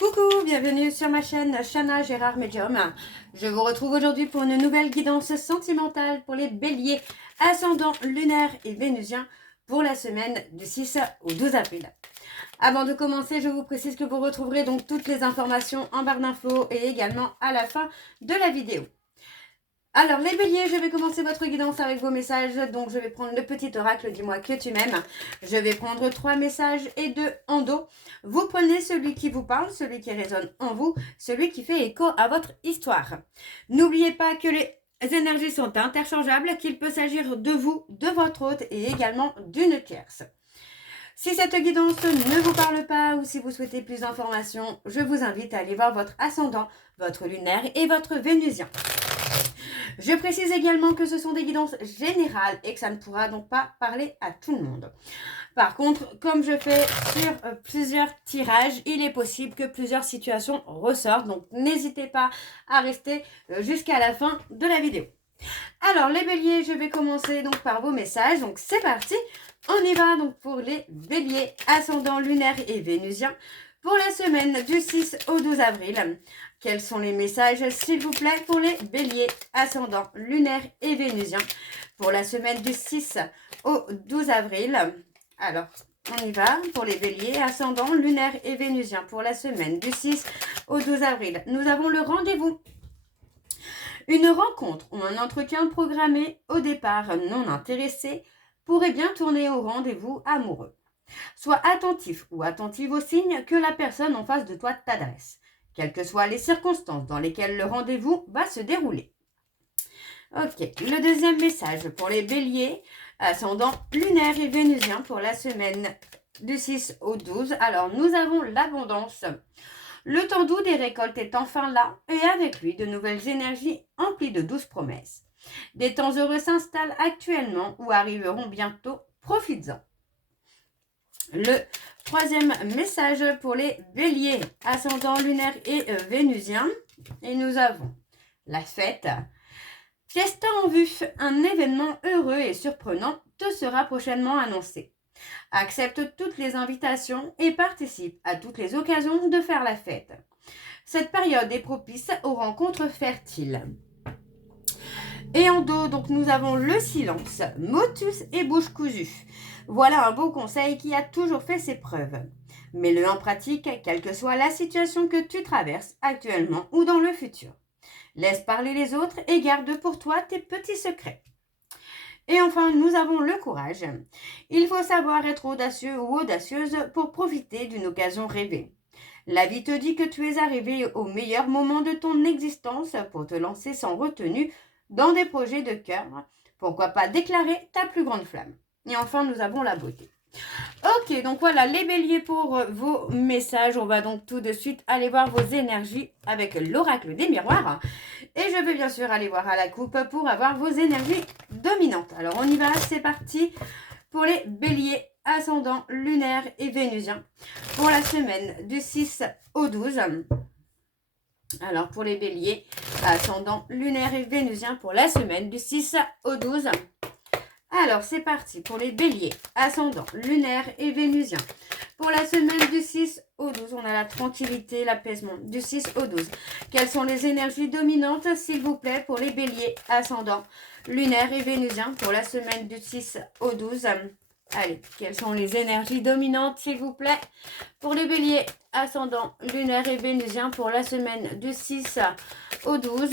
Coucou, bienvenue sur ma chaîne Shana Gérard Medium. Je vous retrouve aujourd'hui pour une nouvelle guidance sentimentale pour les béliers, ascendant lunaire et vénusien pour la semaine du 6 au 12 avril. Avant de commencer, je vous précise que vous retrouverez donc toutes les informations en barre d'infos et également à la fin de la vidéo. Alors les béliers, je vais commencer votre guidance avec vos messages. Donc je vais prendre le petit oracle, dis-moi que tu m'aimes. Je vais prendre 3 messages et 2 en dos. Vous prenez celui qui vous parle, celui qui résonne en vous, celui qui fait écho à votre histoire. N'oubliez pas que les énergies sont interchangeables, qu'il peut s'agir de vous, de votre hôte et également d'une tierce. Si cette guidance ne vous parle pas ou si vous souhaitez plus d'informations, je vous invite à aller voir votre ascendant, votre lunaire et votre vénusien. Je précise également que ce sont des guidances générales et que ça ne pourra donc pas parler à tout le monde. Par contre, comme je fais sur plusieurs tirages, il est possible que plusieurs situations ressortent. Donc, n'hésitez pas à rester jusqu'à la fin de la vidéo. Alors, les béliers, je vais commencer donc par vos messages. Donc, c'est parti. On y va donc pour les béliers, ascendant lunaire et vénusien pour la semaine du 6 au 12 avril. Quels sont les messages, s'il vous plaît, pour les béliers, ascendant lunaire et vénusien pour la semaine du 6 au 12 avril. Alors, on y va pour les béliers, ascendant lunaire et vénusien pour la semaine du 6 au 12 avril. Nous avons le rendez-vous. Une rencontre ou un entretien programmé au départ non intéressé pourrait bien tourner au rendez-vous amoureux. Sois attentif ou attentive aux signes que la personne en face de toi t'adresse, quelles que soient les circonstances dans lesquelles le rendez-vous va se dérouler. Ok, le deuxième message pour les béliers, ascendant lunaire et vénusien pour la semaine du 6 au 12. Alors, nous avons l'abondance. Le temps doux des récoltes est enfin là et avec lui de nouvelles énergies emplies de douces promesses. Des temps heureux s'installent actuellement ou arriveront bientôt. Profites-en. Le troisième message pour les béliers, ascendant lunaire et vénusien. Et nous avons la fête. Fiesta en vue, un événement heureux et surprenant te sera prochainement annoncé. Accepte toutes les invitations et participe à toutes les occasions de faire la fête. Cette période est propice aux rencontres fertiles. Et en dos, donc nous avons le silence, motus et bouche cousue. Voilà un beau conseil qui a toujours fait ses preuves. Mets-le en pratique, quelle que soit la situation que tu traverses actuellement ou dans le futur. Laisse parler les autres et garde pour toi tes petits secrets. Et enfin, nous avons le courage. Il faut savoir être audacieux ou audacieuse pour profiter d'une occasion rêvée. La vie te dit que tu es arrivé au meilleur moment de ton existence pour te lancer sans retenue dans des projets de cœur. Pourquoi pas déclarer ta plus grande flamme. Et enfin, nous avons la beauté. Ok, donc voilà les béliers pour vos messages. On va donc tout de suite aller voir vos énergies avec l'oracle des miroirs. Et je vais bien sûr aller voir à la coupe pour avoir vos énergies dominantes. Alors on y va, c'est parti pour les béliers, ascendant lunaire et vénusien pour la semaine du 6 au 12. Alors pour les béliers, ascendant lunaire et vénusien pour la semaine du 6 au 12. Alors, c'est parti pour les béliers, ascendant, lunaire et vénusien. Pour la semaine du 6 au 12, on a la tranquillité, l'apaisement. Du 6 au 12. Quelles sont les énergies dominantes, s'il vous plaît, pour les béliers, ascendant, lunaire et vénusien. Pour la semaine du 6 au 12. Allez, quelles sont les énergies dominantes, s'il vous plaît, pour les béliers, ascendant, lunaire et vénusien. Pour la semaine du 6 au 12.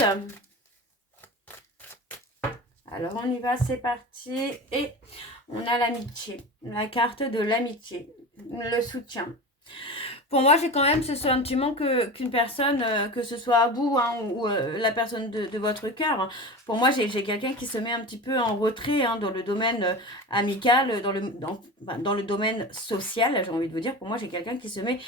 Alors, on y va, c'est parti. Et on a l'amitié, la carte de l'amitié, le soutien. Pour moi, j'ai quand même ce sentiment qu'une personne, que ce soit vous ou la personne de votre cœur, pour moi, j'ai quelqu'un qui se met un petit peu en retrait dans le domaine amical, dans le domaine social, j'ai envie de vous dire. Pour moi, j'ai quelqu'un qui se met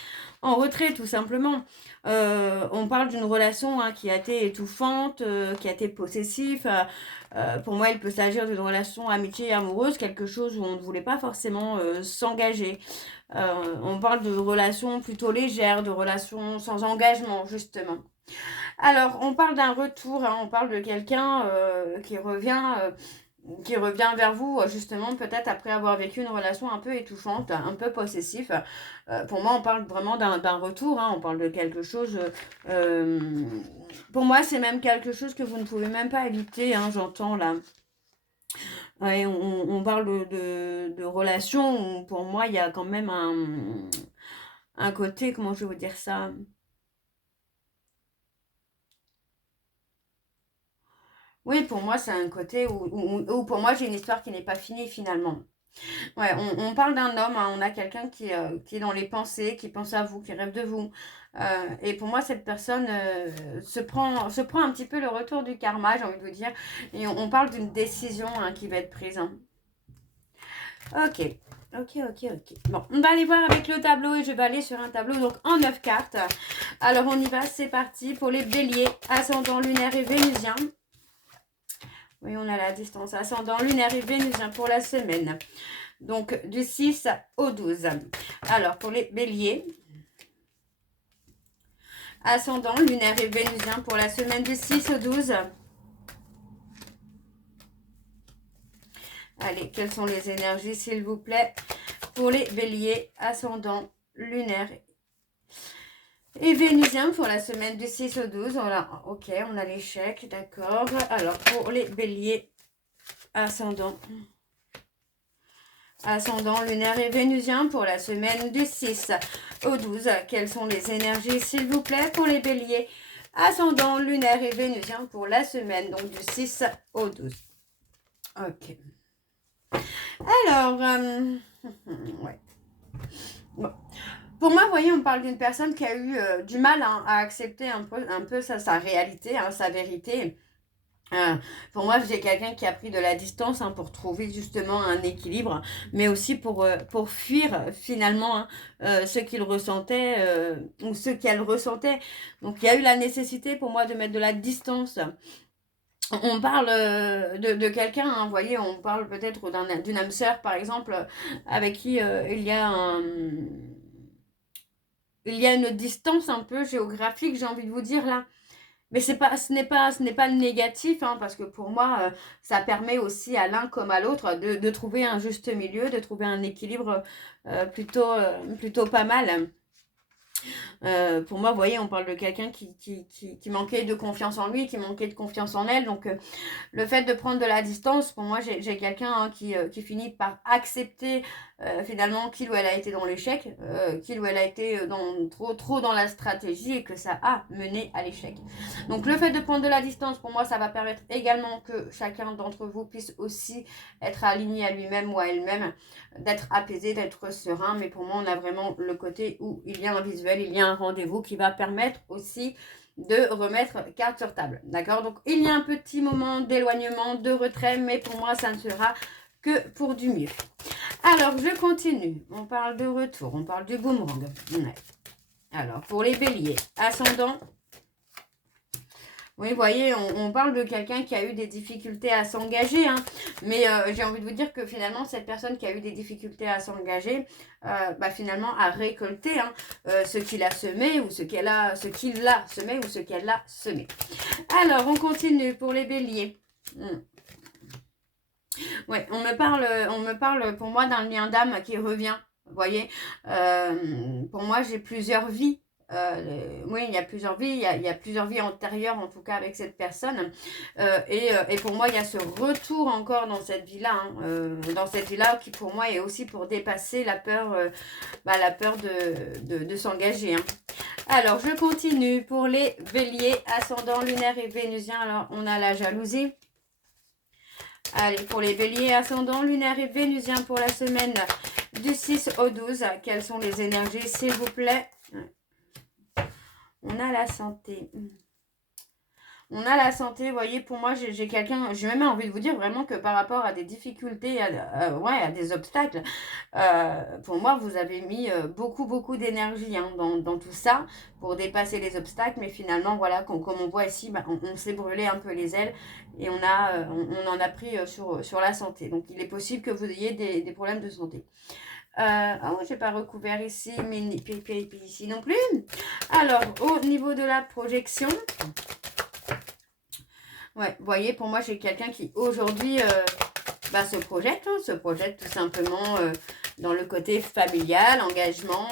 en retrait, tout simplement. On parle d'une relation qui a été étouffante, qui a été possessive. Pour moi, il peut s'agir d'une relation amitié et amoureuse, quelque chose où on ne voulait pas forcément s'engager. On parle de relations plutôt légères, de relations sans engagement, justement. Alors, on parle d'un retour, on parle de quelqu'un qui revient qui revient vers vous, justement, peut-être après avoir vécu une relation un peu étouffante, un peu possessif. Pour moi, on parle vraiment d'un retour, hein, on parle de quelque chose... pour moi, c'est même quelque chose que vous ne pouvez même pas éviter, hein, j'entends là. Ouais, on parle de relations où, pour moi, il y a quand même un côté, comment je vais vous dire ça? Oui, pour moi, c'est un côté où pour moi, j'ai une histoire qui n'est pas finie finalement. Ouais, on parle d'un homme, hein, on a quelqu'un qui est dans les pensées, qui pense à vous, qui rêve de vous. Et pour moi, cette personne se prend un petit peu le retour du karma, j'ai envie de vous dire. Et on parle d'une décision, hein, qui va être prise, hein. Ok, ok. Bon, on va aller voir avec le tableau et je vais aller sur un tableau donc en 9 cartes. Alors, on y va, c'est parti pour les béliers, ascendant lunaire et vénusien. Oui, on a la distance ascendant lunaire et vénusien pour la semaine. Donc, du 6 au 12. Alors, pour les béliers, ascendant lunaire et vénusien pour la semaine du 6 au 12. Allez, quelles sont les énergies, s'il vous plaît, pour les béliers, ascendant lunaire et vénusien pour la semaine du 6 au 12. Voilà, ok, on a l'échec, d'accord. Alors, pour les béliers, ascendant lunaire et vénusien pour la semaine du 6 au 12. Quelles sont les énergies, s'il vous plaît, pour les béliers, ascendant lunaire et vénusien pour la semaine donc du 6 au 12. Ok. Alors, ouais. Bon. Pour moi, vous voyez, on parle d'une personne qui a eu du mal, hein, à accepter un peu sa réalité, hein, sa vérité. Pour moi, j'ai quelqu'un qui a pris de la distance, hein, pour trouver justement un équilibre, mais aussi pour fuir finalement, hein, ce qu'il ressentait ou ce qu'elle ressentait. Donc, il y a eu la nécessité pour moi de mettre de la distance. On parle de quelqu'un, hein, vous voyez, on parle peut-être d'une âme sœur, par exemple, avec qui il y a une distance un peu géographique, j'ai envie de vous dire là. Mais ce n'est pas le négatif, hein, parce que pour moi, ça permet aussi à l'un comme à l'autre de trouver un juste milieu, de trouver un équilibre plutôt pas mal. Pour moi, vous voyez, on parle de quelqu'un qui manquait de confiance en lui, qui manquait de confiance en elle. Donc, le fait de prendre de la distance, pour moi, j'ai quelqu'un, hein, qui finit par accepter finalement qu'il ou elle a été dans l'échec, qu'il ou elle a été trop dans la stratégie et que ça a mené à l'échec. Donc, le fait de prendre de la distance, pour moi, ça va permettre également que chacun d'entre vous puisse aussi être aligné à lui-même ou à elle-même, d'être apaisé, d'être serein. Mais pour moi, on a vraiment le côté où il y a un visuel, il y a un rendez-vous qui va permettre aussi de remettre carte sur table. D'accord? Donc, il y a un petit moment d'éloignement, de retrait, mais pour moi, ça ne sera que pour du mieux. Alors, je continue. On parle de retour, on parle du boomerang. Ouais. Alors, pour les béliers, ascendant... Oui, vous voyez, on parle de quelqu'un qui a eu des difficultés à s'engager, hein, mais j'ai envie de vous dire que finalement, cette personne qui a eu des difficultés à s'engager, finalement, a récolté, hein, ce qu'il a semé ou ce qu'il a semé ou ce qu'elle a semé. Alors, on continue pour les béliers. Ouais, on me parle pour moi d'un lien d'âme qui revient, vous voyez. Pour moi, j'ai plusieurs vies. Oui, il y a plusieurs vies, il y a plusieurs vies antérieures en tout cas avec cette personne. Et pour moi, il y a ce retour encore dans cette vie-là, hein, dans cette vie-là qui pour moi est aussi pour dépasser la peur de s'engager, hein. Alors, je continue pour les béliers, ascendant lunaire et vénusien. Alors, on a la jalousie. Allez, pour les béliers, ascendant lunaire et vénusien pour la semaine du 6 au 12. Quelles sont les énergies, s'il vous plaît? On a la santé. On a la santé, vous voyez, pour moi, j'ai quelqu'un, j'ai même envie de vous dire vraiment que par rapport à des difficultés, à des obstacles, pour moi, vous avez mis beaucoup d'énergie, hein, dans tout ça pour dépasser les obstacles, mais finalement, voilà, comme on voit ici, on s'est brûlé un peu les ailes et on en a pris sur la santé. Donc, il est possible que vous ayez des problèmes de santé. J'ai pas recouvert ici, mais ici non plus. Alors, au niveau de la projection... Ouais, vous voyez, pour moi, j'ai quelqu'un qui, aujourd'hui, se projette tout simplement dans le côté familial, engagement,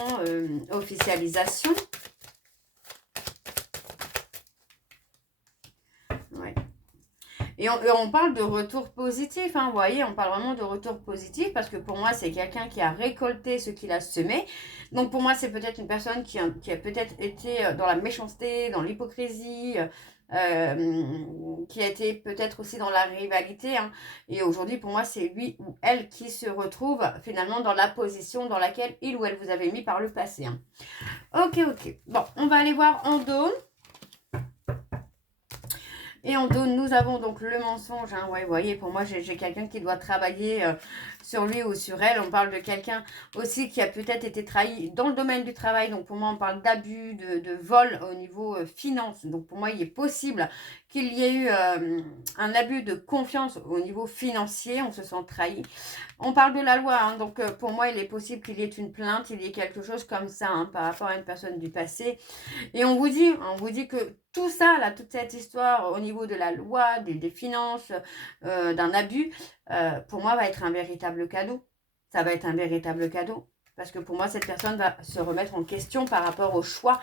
officialisation. Ouais. Et on parle de retour positif, hein, vous voyez, on parle vraiment de retour positif parce que pour moi, c'est quelqu'un qui a récolté ce qu'il a semé. Donc pour moi, c'est peut-être une personne qui a peut-être été dans la méchanceté, dans l'hypocrisie, qui a été peut-être aussi dans la rivalité. Hein. Et aujourd'hui, pour moi, c'est lui ou elle qui se retrouve finalement dans la position dans laquelle il ou elle vous avait mis par le passé. Hein. Ok. Bon, on va aller voir en dos. Et en dos, nous avons donc le mensonge. Hein. Ouais, vous voyez, pour moi, j'ai quelqu'un qui doit travailler sur lui ou sur elle. On parle de quelqu'un aussi qui a peut-être été trahi dans le domaine du travail. Donc, pour moi, on parle d'abus, de vol au niveau finance. Donc, pour moi, il est possible qu'il y ait eu un abus de confiance au niveau financier. On se sent trahi. On parle de la loi, hein, donc pour moi, il est possible qu'il y ait une plainte, il y ait quelque chose comme ça hein, par rapport à une personne du passé. Et on vous dit que tout ça, là, toute cette histoire au niveau de la loi, des finances, d'un abus, pour moi, va être un véritable cadeau. Ça va être un véritable cadeau. Parce que pour moi, cette personne va se remettre en question par rapport au choix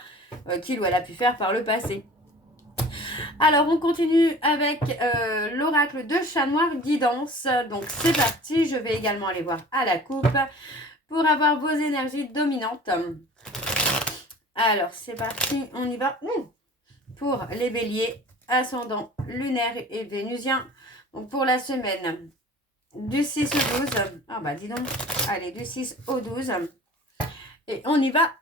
qu'il ou elle a pu faire par le passé. Alors, on continue avec l'oracle de chat noir guidance. Donc, c'est parti. Je vais également aller voir à la coupe pour avoir vos énergies dominantes. Alors, c'est parti. On y va. Pour les béliers, ascendant lunaire et vénusien. Donc, pour la semaine du 6 au 12. Ah bah, dis donc. Allez, du 6 au 12. Et on y va.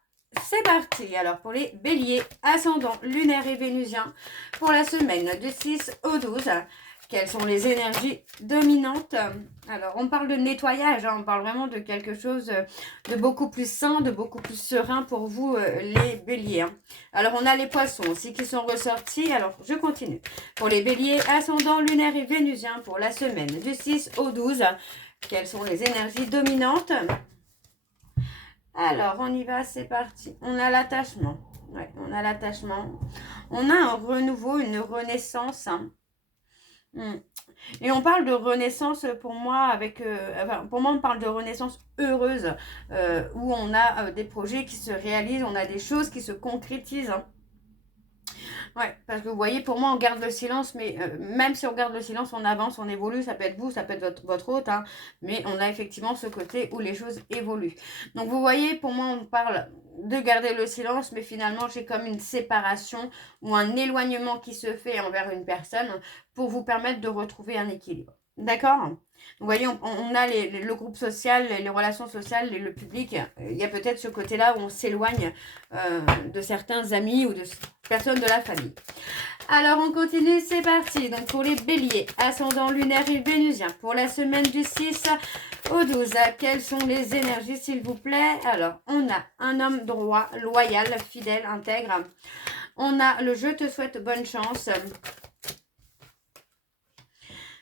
C'est parti. Alors, pour les béliers, ascendant lunaire et vénusien, pour la semaine du 6 au 12, quelles sont les énergies dominantes? Alors, on parle de nettoyage, hein, on parle vraiment de quelque chose de beaucoup plus sain, de beaucoup plus serein pour vous, les béliers. Hein. Alors, on a les poissons aussi qui sont ressortis. Alors, je continue. Pour les béliers, ascendant lunaire et vénusien, pour la semaine du 6 au 12, quelles sont les énergies dominantes? Alors, on y va, c'est parti. On a l'attachement. Ouais, on a l'attachement. On a un renouveau, une renaissance. Hein. Et on parle de renaissance pour moi avec... pour moi, on parle de renaissance heureuse où on a des projets qui se réalisent, on a des choses qui se concrétisent. Hein. Ouais, parce que vous voyez, pour moi, on garde le silence, mais même si on garde le silence, on avance, on évolue, ça peut être vous, ça peut être votre hôte, hein, mais on a effectivement ce côté où les choses évoluent. Donc, vous voyez, pour moi, on parle de garder le silence, mais finalement, j'ai comme une séparation ou un éloignement qui se fait envers une personne pour vous permettre de retrouver un équilibre. D'accord? Vous voyez, on a le groupe social, les relations sociales, le public. Il y a peut-être ce côté-là où on s'éloigne de certains amis ou de personnes de la famille. Alors, on continue, c'est parti. Donc, pour les béliers, ascendant lunaire et vénusien, pour la semaine du 6 au 12, quelles sont les énergies, s'il vous plaît? Alors, on a un homme droit, loyal, fidèle, intègre. On a le je te souhaite bonne chance.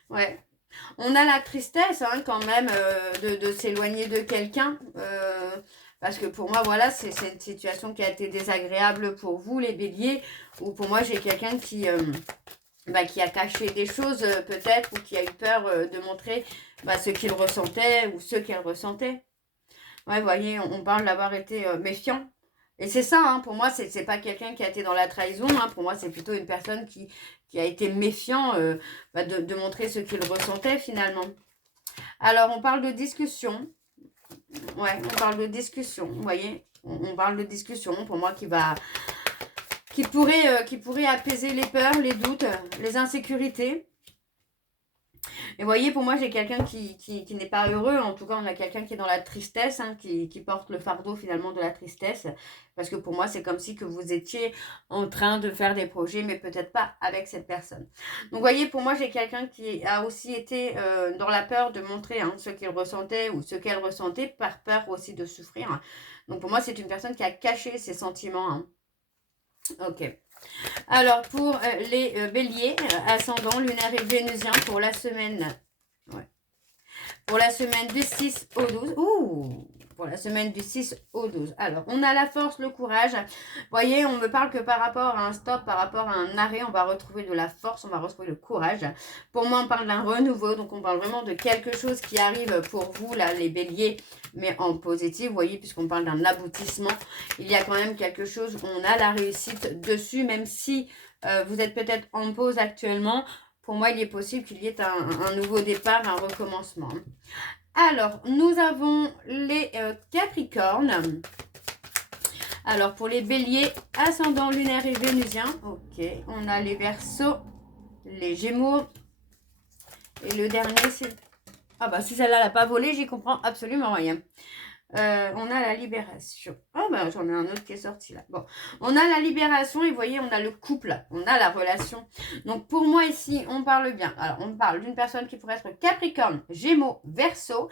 Ouais. On a la tristesse hein, quand même de s'éloigner de quelqu'un. Parce que pour moi, voilà, c'est une situation qui a été désagréable pour vous, les béliers. Ou pour moi, j'ai quelqu'un qui a caché des choses peut-être. Ou qui a eu peur de montrer ce qu'il ressentait ou ce qu'elle ressentait. Ouais, vous voyez, on parle d'avoir été méfiant. Et c'est ça, hein, pour moi, c'est pas quelqu'un qui a été dans la trahison. Hein, pour moi, c'est plutôt une personne qui a été méfiant de montrer ce qu'il ressentait finalement. Alors, on parle de discussion. Ouais, on parle de discussion, vous voyez. On parle de discussion, pour moi, qui pourrait apaiser les peurs, les doutes, les insécurités. Et vous voyez, pour moi, j'ai quelqu'un qui n'est pas heureux. En tout cas, on a quelqu'un qui est dans la tristesse, hein, qui porte le fardeau finalement de la tristesse. Parce que pour moi, c'est comme si que vous étiez en train de faire des projets, mais peut-être pas avec cette personne. Donc, vous voyez, pour moi, j'ai quelqu'un qui a aussi été dans la peur de montrer hein, ce qu'il ressentait ou ce qu'elle ressentait, par peur aussi de souffrir. Donc, pour moi, c'est une personne qui a caché ses sentiments. Hein. Ok. Alors, pour les béliers, ascendant, lunaire et vénusien, pour la semaine, ouais. Pour la semaine du 6 au 12, pour la semaine du 6 au 12. Alors, on a la force, le courage. Vous voyez, on me parle que par rapport à un stop, par rapport à un arrêt, on va retrouver de la force, on va retrouver le courage. Pour moi, on parle d'un renouveau, donc on parle vraiment de quelque chose qui arrive pour vous, là, les béliers, mais en positif, vous voyez, puisqu'on parle d'un aboutissement. Il y a quand même quelque chose, on a la réussite dessus, même si vous êtes peut-être en pause actuellement. Pour moi, il est possible qu'il y ait un nouveau départ, un recommencement. Alors, nous avons les Capricornes. Alors, pour les béliers, ascendant lunaire et vénusien. Ok, on a les Verseaux, les Gémeaux. Et le dernier, c'est... Ah bah, si celle-là n'a pas volé, j'y comprends absolument rien. On a la libération. Oh bah, j'en ai un autre qui est sorti là. Bon, on a la libération et vous voyez, on a le couple, on a la relation. Donc, pour moi ici, on parle bien. Alors, on parle d'une personne qui pourrait être Capricorne, Gémeaux, Verseau.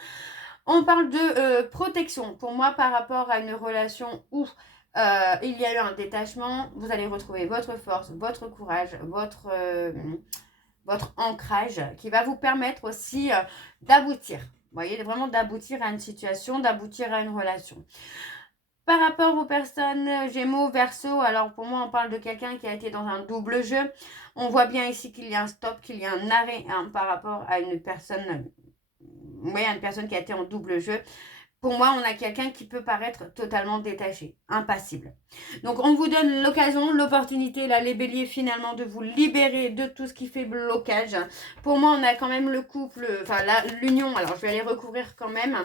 On parle de protection. Pour moi, par rapport à une relation où il y a eu un détachement, vous allez retrouver votre force, votre courage, votre ancrage qui va vous permettre aussi d'aboutir. Vous voyez, vraiment d'aboutir à une situation, d'aboutir à une relation. Par rapport aux personnes Gémeaux, Verseau, alors pour moi, on parle de quelqu'un qui a été dans un double jeu. On voit bien ici qu'il y a un stop, qu'il y a un arrêt par rapport à une personne, une personne qui a été en double jeu. Pour moi, on a quelqu'un qui peut paraître totalement détaché, impassible. Donc, on vous donne l'occasion, l'opportunité, là, les béliers, finalement, de vous libérer de tout ce qui fait blocage. Pour moi, on a quand même le couple, enfin, l'union. Alors, je vais aller recouvrir quand même.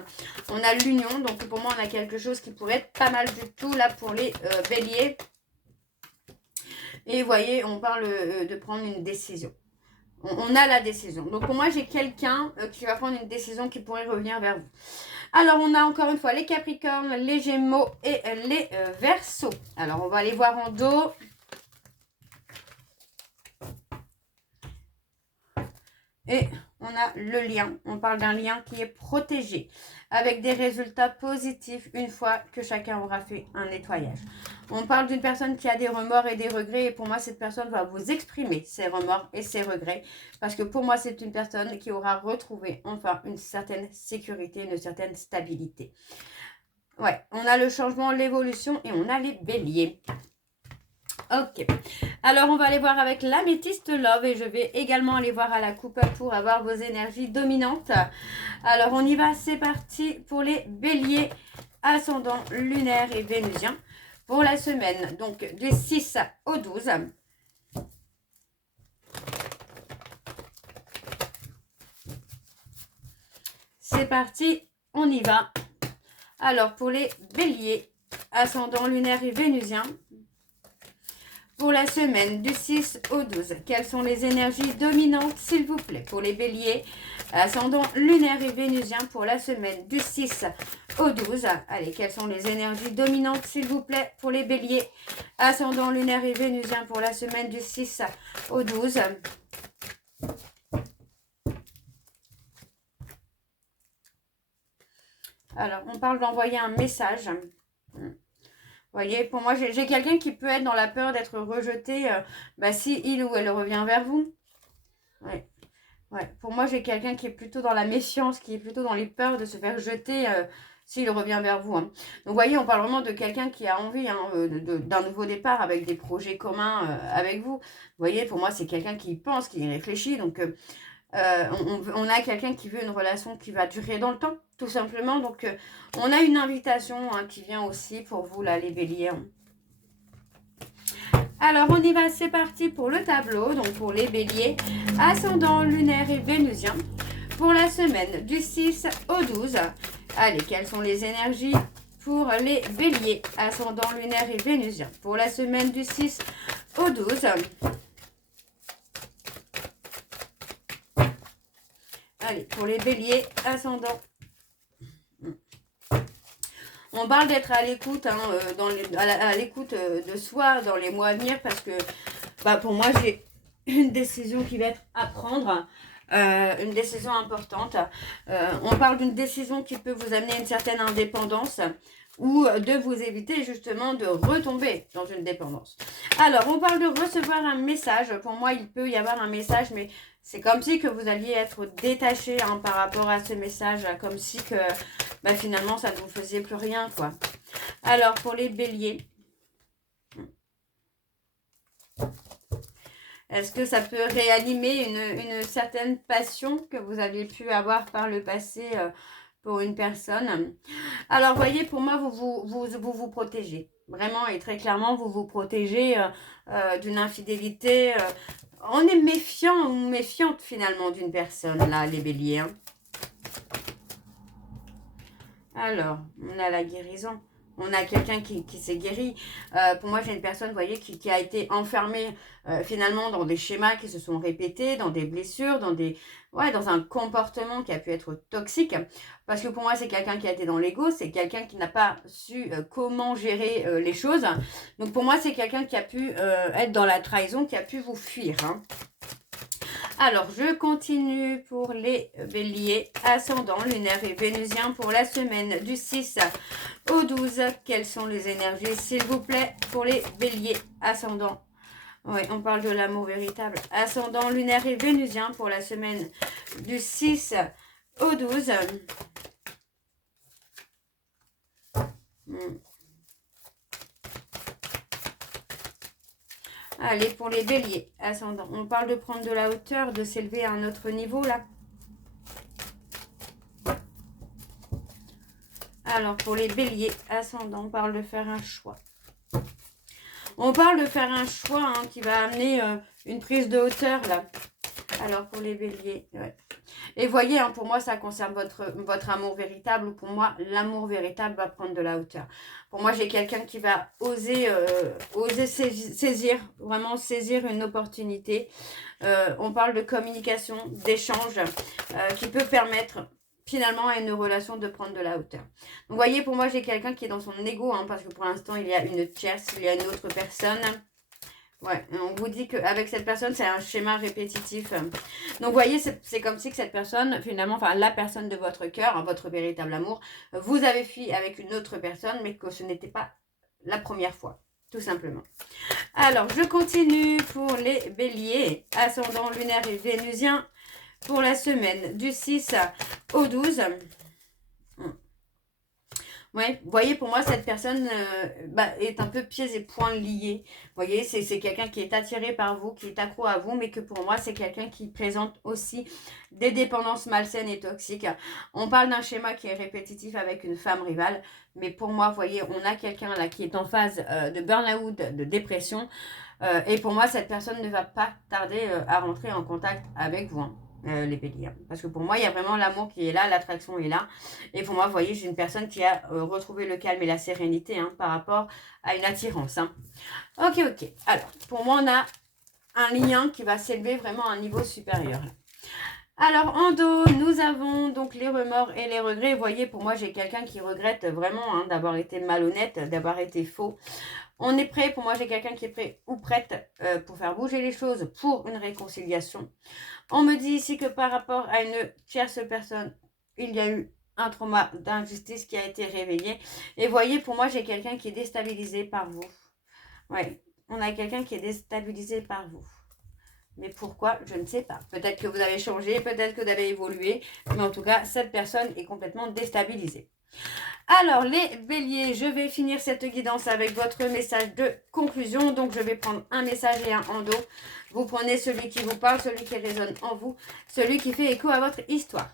On a l'union. Donc, pour moi, on a quelque chose qui pourrait être pas mal du tout, là, pour les béliers. Et vous voyez, on parle de prendre une décision. On a la décision. Donc, pour moi, j'ai quelqu'un qui va prendre une décision qui pourrait revenir vers vous. Alors, on a encore une fois les Capricornes, les Gémeaux et les Verseaux. Alors, on va aller voir en dos. Et on a le lien. On parle d'un lien qui est protégé avec des résultats positifs une fois que chacun aura fait un nettoyage. On parle d'une personne qui a des remords et des regrets. Et pour moi, cette personne va vous exprimer ses remords et ses regrets. Parce que pour moi, c'est une personne qui aura retrouvé enfin une certaine sécurité, une certaine stabilité. Ouais, on a le changement, l'évolution et on a les béliers. Ok, alors on va aller voir avec l'améthyste love et je vais également aller voir à la coupe pour avoir vos énergies dominantes. Alors on y va, c'est parti pour les béliers, ascendant lunaire et vénusien pour la semaine, donc du 6 au 12. C'est parti, on y va. Alors pour les béliers, ascendant lunaire et vénusien, pour la semaine du 6 au 12, quelles sont les énergies dominantes, s'il vous plaît, pour les béliers, ascendant lunaire et vénusien, pour la semaine du 6 au 12. Allez, quelles sont les énergies dominantes, s'il vous plaît, pour les béliers, ascendant lunaire et vénusien, pour la semaine du 6 au 12. Alors, on parle d'envoyer un message. Vous voyez, pour moi, j'ai quelqu'un qui peut être dans la peur d'être rejeté si il ou elle revient vers vous. Ouais. Ouais. Pour moi, j'ai quelqu'un qui est plutôt dans la méfiance, qui est plutôt dans les peurs de se faire jeter s'il revient vers vous. Donc, vous voyez, on parle vraiment de quelqu'un qui a envie d'un nouveau départ avec des projets communs avec vous. Vous voyez, pour moi, c'est quelqu'un qui pense, qui réfléchit. Donc, on a quelqu'un qui veut une relation qui va durer dans le temps, tout simplement. Donc, on a une invitation qui vient aussi pour vous, là, les béliers. Alors, on y va, c'est parti pour le tableau. Donc, pour les béliers, ascendant lunaire et vénusien, pour la semaine du 6 au 12. Allez, quelles sont les énergies pour les béliers, ascendant lunaire et vénusien, pour la semaine du 6 au 12. Allez, pour les béliers, ascendant. On parle d'être à l'écoute, à l'écoute de soi dans les mois à venir parce que pour moi, j'ai une décision qui va être à prendre, une décision importante. On parle d'une décision qui peut vous amener à une certaine indépendance ou de vous éviter justement de retomber dans une dépendance. Alors, on parle de recevoir un message. Pour moi, il peut y avoir un message, mais c'est comme si que vous alliez être détaché par rapport à ce message, comme si que bah, finalement, ça ne vous faisait plus rien, quoi. Alors, pour les béliers, est-ce que ça peut réanimer une certaine passion que vous aviez pu avoir par le passé pour une personne? Alors, voyez, pour moi, vous protégez. Vraiment et très clairement, vous vous protégez d'une infidélité. On est méfiant ou méfiante finalement d'une personne, là, les béliers. Hein. Alors, on a la guérison. On a quelqu'un qui s'est guéri. Pour moi, j'ai une personne, vous voyez, qui a été enfermée finalement dans des schémas qui se sont répétés, dans des blessures, dans un comportement qui a pu être toxique. Parce que pour moi, c'est quelqu'un qui a été dans l'ego, c'est quelqu'un qui n'a pas su comment gérer les choses. Donc pour moi, c'est quelqu'un qui a pu être dans la trahison, qui a pu vous fuir. Hein. Alors, je continue pour les béliers, ascendant, lunaire et vénusien pour la semaine du 6 au 12. Quelles sont les énergies, s'il vous plaît, pour les béliers, ascendant? Oui, on parle de l'amour véritable. Ascendant, lunaire et vénusien pour la semaine du 6 au 12. Allez, pour les béliers, ascendant. On parle de prendre de la hauteur, de s'élever à un autre niveau, là. Alors, pour les béliers, ascendant, on parle de faire un choix. On parle de faire un choix hein, qui va amener une prise de hauteur, là. Alors, pour les béliers, ouais. Et voyez, hein, pour moi, ça concerne votre amour véritable. Ou pour moi, l'amour véritable va prendre de la hauteur. Pour moi, j'ai quelqu'un qui va oser saisir, vraiment saisir une opportunité. On parle de communication, d'échange, qui peut permettre finalement à une relation de prendre de la hauteur. Donc, vous voyez, pour moi, j'ai quelqu'un qui est dans son ego, hein, parce que pour l'instant, il y a une tierce, il y a une autre personne. Ouais, on vous dit qu'avec cette personne, c'est un schéma répétitif. Donc, vous voyez, c'est comme si que cette personne, finalement, enfin, la personne de votre cœur, votre véritable amour, vous avez fui avec une autre personne, mais que ce n'était pas la première fois, tout simplement. Alors, je continue pour les béliers, ascendant, lunaire et vénusien, pour la semaine du 6 au 12. Ouais, vous voyez, pour moi, cette personne est un peu pieds et poings liés. Vous voyez, c'est quelqu'un qui est attiré par vous, qui est accro à vous, mais que pour moi, c'est quelqu'un qui présente aussi des dépendances malsaines et toxiques. On parle d'un schéma qui est répétitif avec une femme rivale, mais pour moi, vous voyez, on a quelqu'un là qui est en phase de burn-out, de dépression, et pour moi, cette personne ne va pas tarder à rentrer en contact avec vous. Hein. Les béliers. Parce que pour moi, il y a vraiment l'amour qui est là, l'attraction est là. Et pour moi, vous voyez, j'ai une personne qui a retrouvé le calme et la sérénité hein, par rapport à une attirance. Hein. Ok. Alors, pour moi, on a un lien qui va s'élever vraiment à un niveau supérieur. Alors, en dos, nous avons donc les remords et les regrets. Vous voyez, pour moi, j'ai quelqu'un qui regrette vraiment hein, d'avoir été malhonnête, d'avoir été faux. On est prêt, pour moi j'ai quelqu'un qui est prêt ou prête pour faire bouger les choses pour une réconciliation. On me dit ici que par rapport à une tierce personne, il y a eu un trauma d'injustice qui a été réveillé. Et voyez, pour moi j'ai quelqu'un qui est déstabilisé par vous. Oui, on a quelqu'un qui est déstabilisé par vous. Mais pourquoi, je ne sais pas. Peut-être que vous avez changé, peut-être que vous avez évolué. Mais en tout cas, cette personne est complètement déstabilisée. Alors, les béliers, je vais finir cette guidance avec votre message de conclusion. Donc, je vais prendre un message et un en dos. Vous prenez celui qui vous parle, celui qui résonne en vous, celui qui fait écho à votre histoire.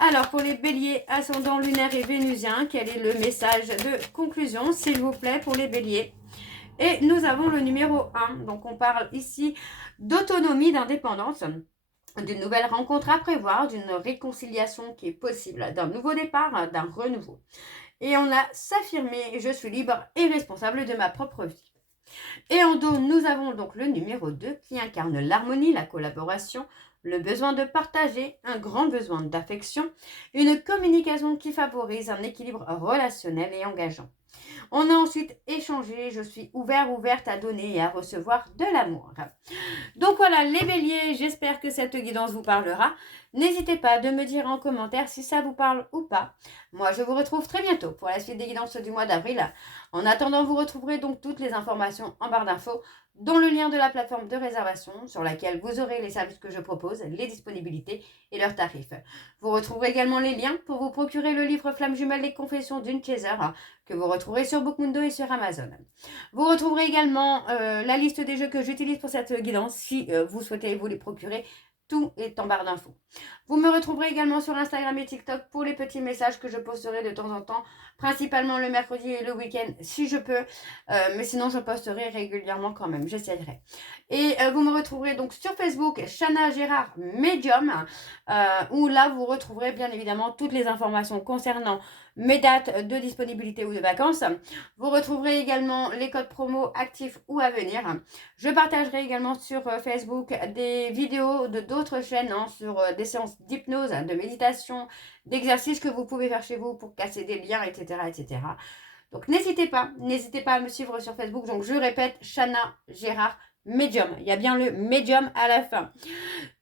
Alors, pour les béliers, ascendant, lunaire et vénusien, quel est le message de conclusion, s'il vous plaît, pour les béliers? Et nous avons le numéro 1. Donc, on parle ici d'autonomie, d'indépendance, d'une nouvelle rencontre à prévoir, d'une réconciliation qui est possible, d'un nouveau départ, d'un renouveau. Et on a s'affirmer, je suis libre et responsable de ma propre vie. Et en dos, nous avons donc le numéro 2 qui incarne l'harmonie, la collaboration, le besoin de partager, un grand besoin d'affection, une communication qui favorise un équilibre relationnel et engageant. On a ensuite échangé, je suis ouverte à donner et à recevoir de l'amour. Donc voilà les béliers, j'espère que cette guidance vous parlera. N'hésitez pas de me dire en commentaire si ça vous parle ou pas. Moi, je vous retrouve très bientôt pour la suite des guidances du mois d'avril. En attendant, vous retrouverez donc toutes les informations en barre d'infos, dont le lien de la plateforme de réservation sur laquelle vous aurez les services que je propose, les disponibilités et leurs tarifs. Vous retrouverez également les liens pour vous procurer le livre Flamme jumelle les confessions d'une chaser que vous retrouverez sur Bookmundo et sur Amazon. Vous retrouverez également la liste des jeux que j'utilise pour cette guidance si vous souhaitez vous les procurer. Tout est en barre d'infos. Vous me retrouverez également sur Instagram et TikTok pour les petits messages que je posterai de temps en temps, principalement le mercredi et le week-end si je peux, mais sinon je posterai régulièrement quand même, j'essaierai. Et vous me retrouverez donc sur Facebook, Chana Gérard Medium, où là vous retrouverez bien évidemment toutes les informations concernant mes dates de disponibilité ou de vacances. Vous retrouverez également les codes promo actifs ou à venir. Je partagerai également sur Facebook des vidéos de d'autres chaînes sur des séances d'hypnose, de méditation, d'exercices que vous pouvez faire chez vous pour casser des liens, etc. etc. Donc n'hésitez pas à me suivre sur Facebook. Donc je répète, Chana Gérard Medium. Il y a bien le Medium à la fin.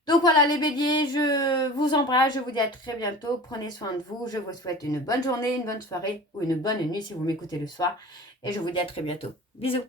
Donc voilà les béliers, je vous embrasse, je vous dis à très bientôt, prenez soin de vous, je vous souhaite une bonne journée, une bonne soirée ou une bonne nuit si vous m'écoutez le soir et je vous dis à très bientôt. Bisous.